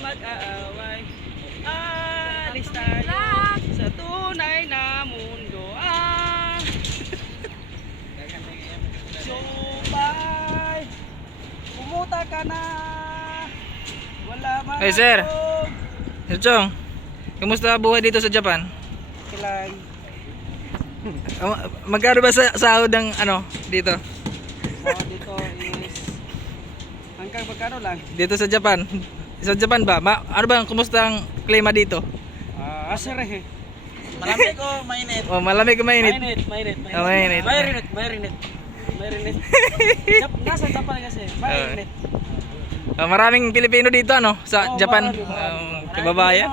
mag-aaway. Alis tayo sa tunay na mundo. Sumpay, pumunta ka na. Wala man. Hey sir. Sir Chong, kumusta buhay dito sa Japan? Kailan? Magkano ba sa sahod ng ano dito? Dito is hanggang magkano lang? Dito sa Japan. Sa Japan ba? Ano ba kumusta ang klima dito? Sir eh. Malamig o mainit? Oh, malamig o mainit? Mainit. Oh, mainit. Mainit. Nasa Japan kasi. Mainit. Maraming Pilipino dito ano sa Japan. Kababayan.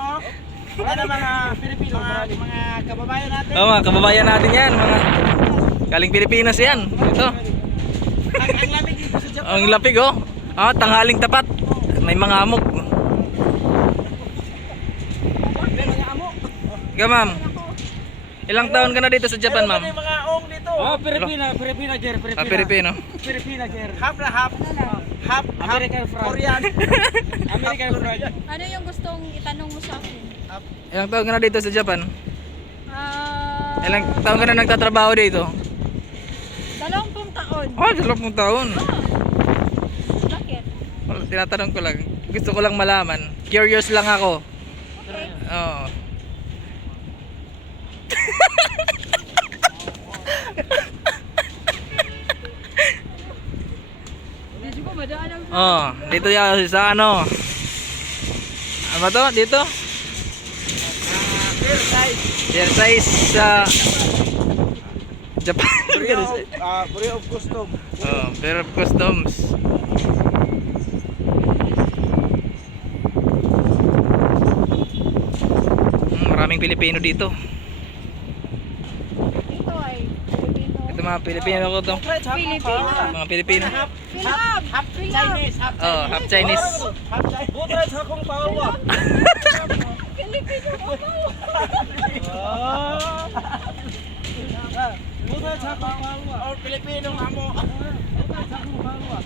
Ano mga Pilipino? Mga kababayan natin? Oh, mga kababayan natin yan. Mga galing Pilipinas yan. Ito. Ang lamig dito sa Japan. Ang lapig oh. Tanghaling tapat. May mga amok. Ikaw ma'am. Ilang taon ka na dito sa Japan ma'am? Ano mga ong dito? Pilipina, Jer. Pilipino. Pilipina, Jer. Half na half. Half American fried. Korean. American fried. Ano yung gustong itanong mo sa akin? Ilang taon ka na dito sa Japan? Ilang Ah, taon ka na nagtatrabaho dito? 20 taon. 20 taon. Bakit? Wala, tinatanong ko lang. Gusto ko lang malaman. Curious lang ako. Okay. Oo. Medyo ko madaan ang Dito yan sa ano? Ano ba to? Dito? Fair size sa Japan. Bureau of Custom. Fair of Customs. Maraming Pilipino dito. Ito ay Pilipino. Ito mga Pilipino ko to. Pilipino. Mga Pilipino. Pilab. Half Chinese. Half Half Chinese. Half Chinese. Butra sa akong pawa. Pilipino ko ba? Butra sa akong pawa. Or Filipino amo. Butra sa akong pawa.